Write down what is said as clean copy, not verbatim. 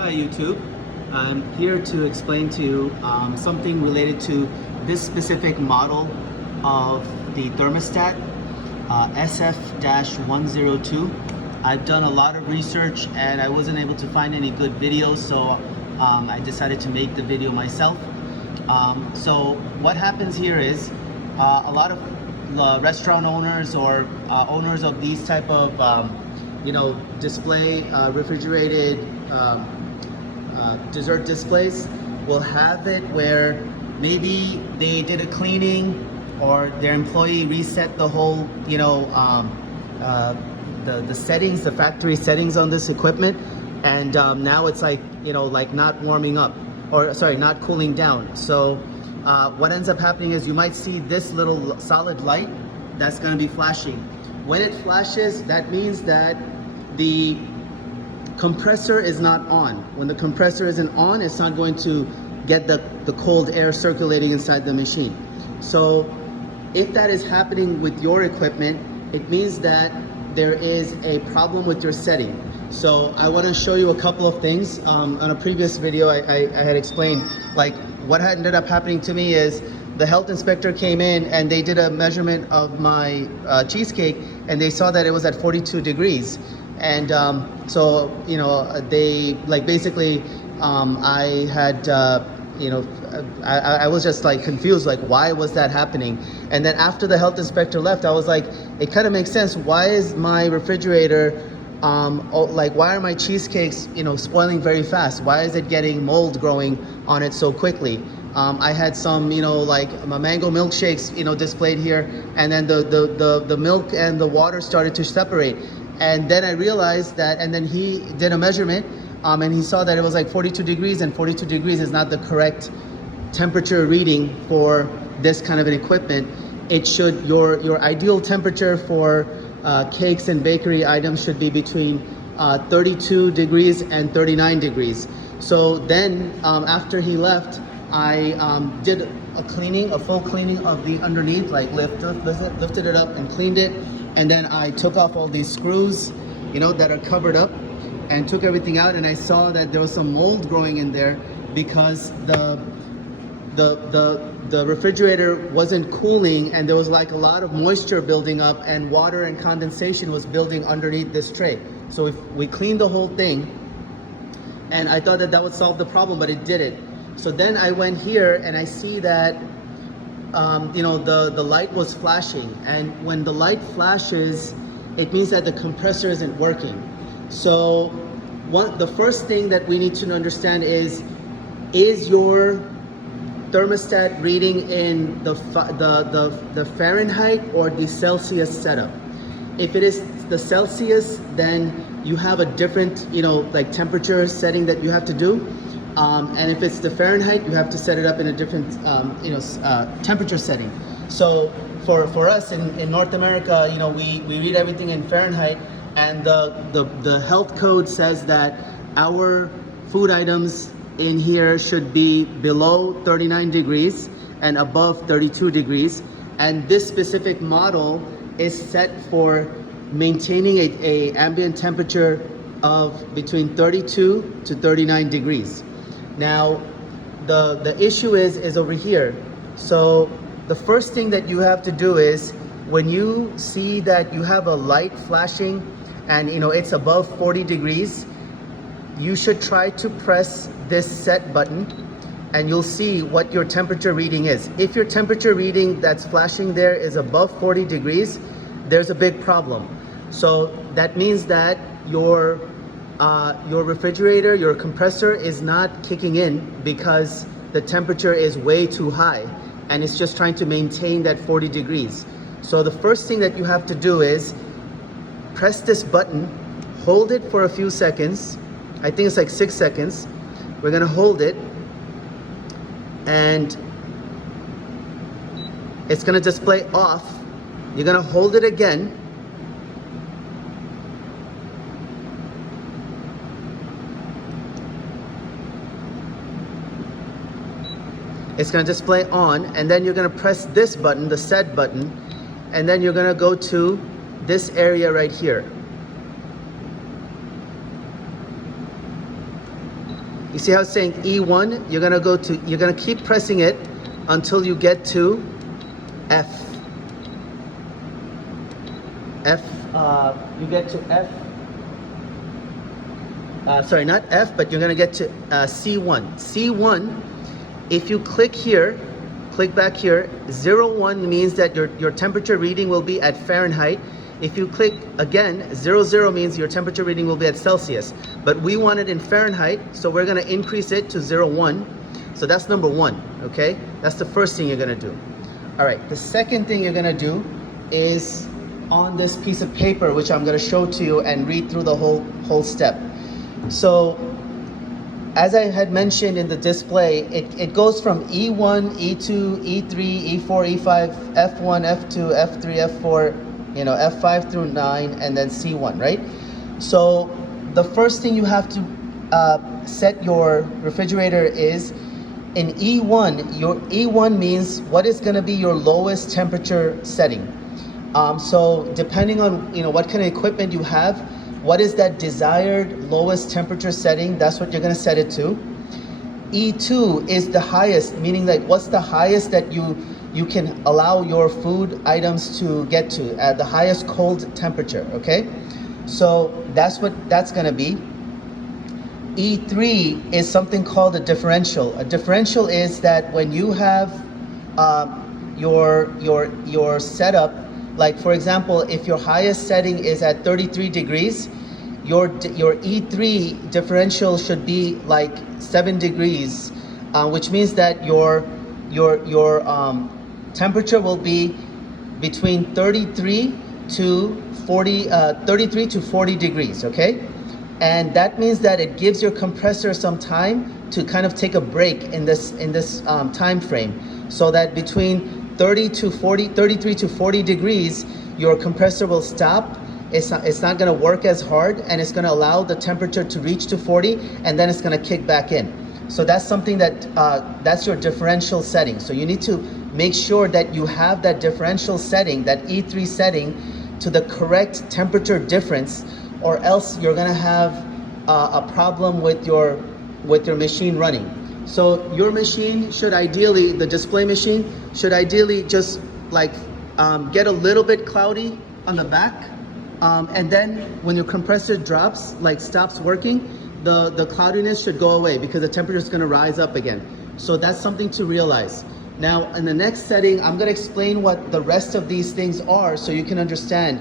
Hi YouTube. I'm here to explain to you something related to this specific model of the thermostat, SF-102. I've done a lot of research and I wasn't able to find any good videos, so I decided to make the video myself. So what happens here is a lot of restaurant owners or owners of these type of display refrigerated dessert displays will have it where maybe they did a cleaning or their employee reset the whole the settings, the factory settings on this equipment, and now it's like not warming up, or sorry, not cooling down. So what ends up happening is you might see this little solid light that's going to be flashing. When it flashes, that means that the compressor is not on. When the compressor isn't on, it's not going to get the cold air circulating inside the machine. So if that is happening with your equipment, it means that there is a problem with your setting. So I want to show you a couple of things. On a previous video, I had explained like what had ended up happening to me is the health inspector came in and they did a measurement of my cheesecake, and they saw that it was at 42 degrees. And so they basically I had I was just like confused, like why was that happening? And then after the health inspector left, I was like, it kind of makes sense. Why is my refrigerator why are my cheesecakes spoiling very fast? Why is it getting mold growing on it so quickly? I had some like my mango milkshakes displayed here, and then the milk and the water started to separate. And then I realized that, and then he did a measurement and he saw that it was like 42 degrees, and 42 degrees is not the correct temperature reading for this kind of an equipment. It should, your ideal temperature for cakes and bakery items should be between 32 degrees and 39 degrees. So then after he left, I did a cleaning, a full cleaning of the underneath, like lifted it up and cleaned it. And then I took off all these screws, that are covered up, and took everything out. And I saw that there was some mold growing in there because the refrigerator wasn't cooling, and there was like a lot of moisture building up, and water and condensation was building underneath this tray. So if we cleaned the whole thing, and I thought that would solve the problem, but it didn't. So then I went here and I see that the light was flashing, and when the light flashes, it means that the compressor isn't working. So the first thing that we need to understand is your thermostat reading in the Fahrenheit or the Celsius setup? If it is the Celsius, then you have a different temperature setting that you have to do. And if it's the Fahrenheit, you have to set it up in a different temperature setting. So for us in North America, we read everything in Fahrenheit, and the health code says that our food items in here should be below 39 degrees and above 32 degrees. And this specific model is set for maintaining a ambient temperature of between 32 to 39 degrees. Now, the issue is over here. So the first thing that you have to do is, when you see that you have a light flashing and it's above 40 degrees, you should try to press this set button, and you'll see what your temperature reading is. If your temperature reading that's flashing there is above 40 degrees, there's a big problem. So that means that your refrigerator, your compressor is not kicking in because the temperature is way too high, and it's just trying to maintain that 40 degrees. So the first thing that you have to do is press this button, hold it for a few seconds. I think it's like 6 seconds. We're gonna hold it, and it's gonna display off. You're gonna hold it again, it's going to display on, and then you're going to press this button, the set button, and then you're going to go to this area right here. You see how it's saying E1? You're gonna keep pressing it until you get to F. You get to F. Sorry, not F, but you're gonna get to C1. C1, if you click here, click back here, 01 means that your temperature reading will be at Fahrenheit. If you click again, 00 means your temperature reading will be at Celsius. But we want it in Fahrenheit, so we're gonna increase it to 01. So that's number one, okay? That's the first thing you're gonna do. All right, the second thing you're gonna do is on this piece of paper, which I'm gonna show to you and read through the whole step. So, as I had mentioned in the display, it goes from E1, E2, E3, E4, E5, F1, F2, F3, F4, F5 through 9, and then C1, right? So the first thing you have to set your refrigerator is in E1. Your E1 means what is going to be your lowest temperature setting. So depending on what kind of equipment you have, what is that desired lowest temperature setting? That's what you're going to set it to. E2 is the highest, meaning like what's the highest that you can allow your food items to get to at the highest cold temperature, okay? So that's what that's gonna be. E3 is something called a differential. A differential is that when you have your setup, like for example, if your highest setting is at 33 degrees, your E3 differential should be like 7 degrees, which means that your temperature will be between 33 to 40 degrees, okay? And that means that it gives your compressor some time to kind of take a break in this time frame, so that between 33 to 40 degrees, your compressor will stop. It's not going to work as hard, and it's going to allow the temperature to reach to 40, and then it's going to kick back in. So that's something that that's your differential setting. So you need to make sure that you have that differential setting, that E3 setting, to the correct temperature difference, or else you're going to have a problem with your machine running. So your machine should ideally, the display machine should ideally just like get a little bit cloudy on the back, and then when your compressor drops, like stops working, the cloudiness should go away because the temperature is going to rise up again. So that's something to realize. Now in the next setting, I'm going to explain what the rest of these things are so you can understand